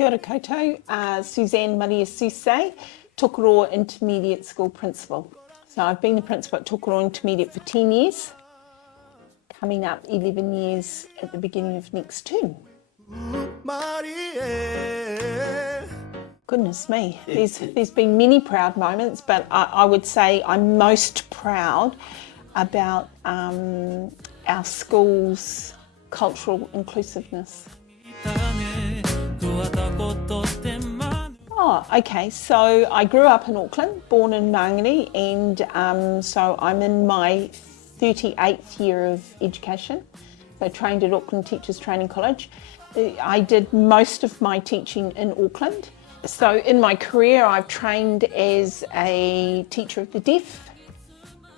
Kia ora koutou, Suzanne Maria Suse, Tokoroa Intermediate School Principal. So I've been the principal at Tokoroa Intermediate for 10 years, coming up 11 years at the beginning of next term. Goodness me, there's been many proud moments, but I would say I'm most proud about our school's cultural inclusiveness. Oh, okay, so I grew up in Auckland, born in Mangere, and so I'm in my 38th year of education. So I trained at Auckland Teachers Training College. I did most of my teaching in Auckland. So in my career, I've trained as a teacher of the deaf,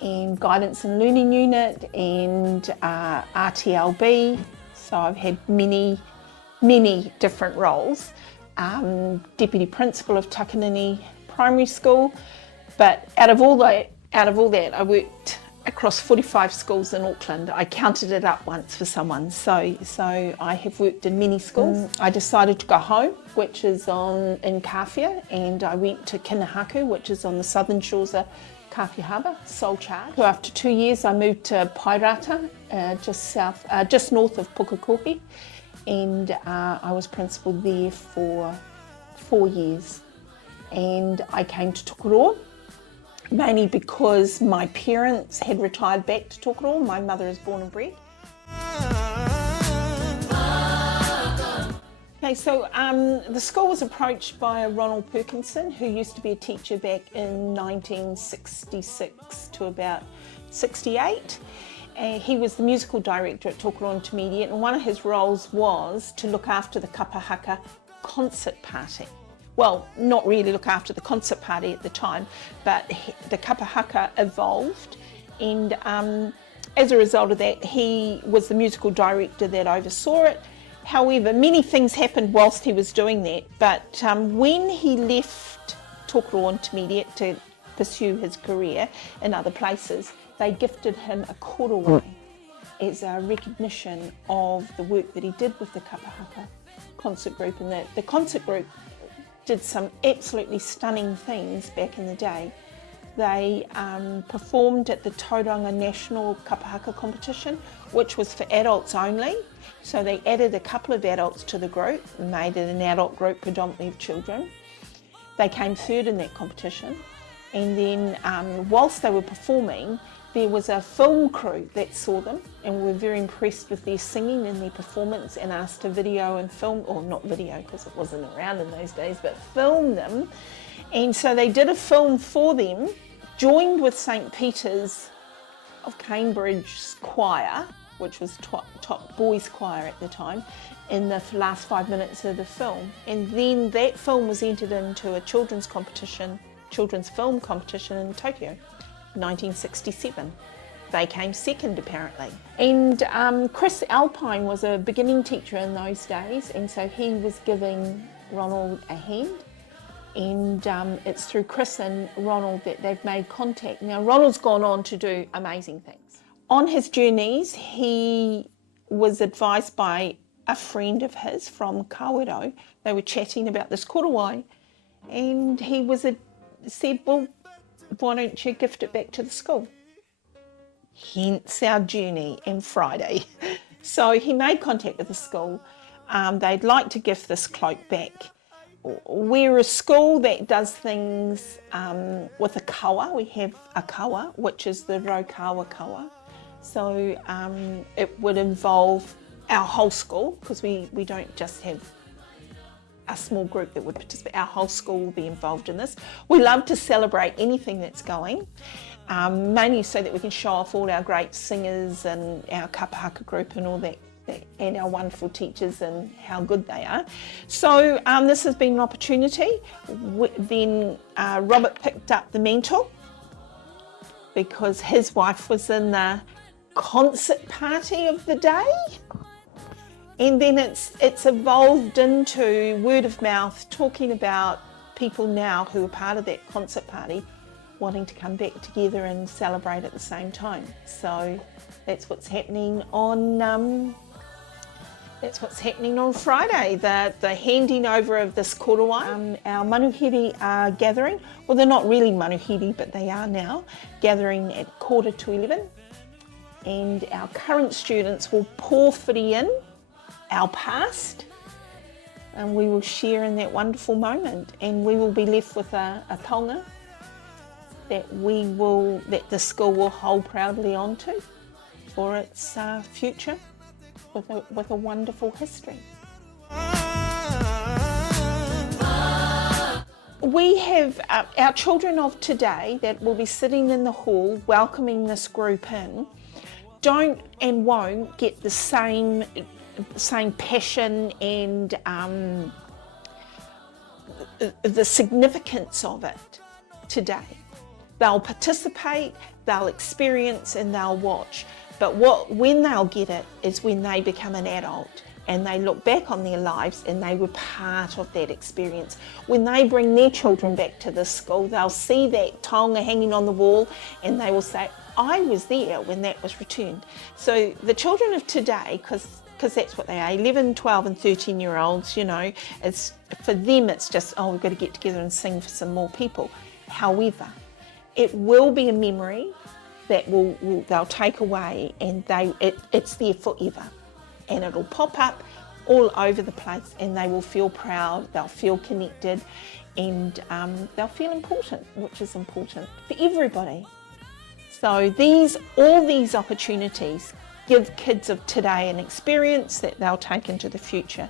and guidance and learning unit, and RTLB. So I've had many different roles. Deputy principal of Takanini Primary School, but out of all that, I worked across 45 schools in Auckland. I counted it up once for someone, so I have worked in many schools. I decided to go home, which is in Kawhia, and I went to Kinahaku, which is on the southern shores of Kawhia Harbour, sole charge. So after 2 years, I moved to Pairata, just north of Pukekohe, and I was principal there for 4 years. And I came to Tokoroa, mainly because my parents had retired back to Tokoroa. My mother is born and bred. Okay, so the school was approached by a Ronald Perkinson, who used to be a teacher back in 1966 to about 68. He was the musical director at Tokoroa Intermediate, and one of his roles was to look after the Kapa Haka concert party. Well, not really look after the concert party at the time, but the Kapa Haka evolved, and as a result of that, he was the musical director that oversaw it. However, many things happened whilst he was doing that, but when he left Tokoroa Intermediate to pursue his career in other places, they gifted him a Korowai as a recognition of the work that he did with the Kapa Haka concert group, and the concert group did some absolutely stunning things back in the day. They performed at the Tauranga National Kapa Haka competition, which was for adults only. So they added a couple of adults to the group, made it an adult group predominantly of children. They came third in that competition. And then whilst they were performing, there was a film crew that saw them and were very impressed with their singing and their performance, and asked to video and film, or not video because it wasn't around in those days, but film them. And so they did a film for them, joined with St. Peter's of Cambridge's choir, which was top boys choir at the time, in the last 5 minutes of the film. And then that film was entered into a children's film competition in Tokyo, 1967. They came second apparently. And Chris Alpine was a beginning teacher in those days, and so he was giving Ronald a hand. And it's through Chris and Ronald that they've made contact. Now Ronald's gone on to do amazing things. On his journeys, he was advised by a friend of his from Kawerau. They were chatting about this Korowai, and he said, well, why don't you gift it back to the school? Hence our journey and Friday. So he made contact with the school. They'd like to gift this cloak back. We're a school that does things with a kawa. We have a kawa, which is the Raukawa kawa. So it would involve our whole school, because we don't just have a small group that would participate. Our whole school will be involved in this. We love to celebrate anything that's going, mainly so that we can show off all our great singers and our Kapa Haka Group and all that, and our wonderful teachers and how good they are. So this has been an opportunity. Then Robert picked up the mantle because his wife was in the concert party of the day. And then it's evolved into word of mouth, talking about people now who are part of that concert party wanting to come back together and celebrate at the same time. So that's what's happening on That's what's happening on Friday, the handing over of this Korowai. Our manuhiri are gathering, well they're not really manuhiri but they are now, gathering at 11:45, and our current students will pōwhiri in our past, and we will share in that wonderful moment, and we will be left with a taonga that the school will hold proudly onto for its future with a wonderful history. We have our children of today that will be sitting in the hall welcoming this group in don't and won't get the same passion and the significance of it today. They'll participate, they'll experience and they'll watch, but when they'll get it is when they become an adult and they look back on their lives and they were part of that experience. When they bring their children back to this school, they'll see that taonga hanging on the wall and they will say, I was there when that was returned. So the children of today, because that's what they are, 11, 12 and 13-year-olds, you know, for them it's just, oh, we've got to get together and sing for some more people. However, it will be a memory that they'll take away, and it's there forever, and it'll pop up all over the place, and they will feel proud, they'll feel connected, and they'll feel important, which is important for everybody. So all these opportunities give kids of today an experience that they'll take into the future.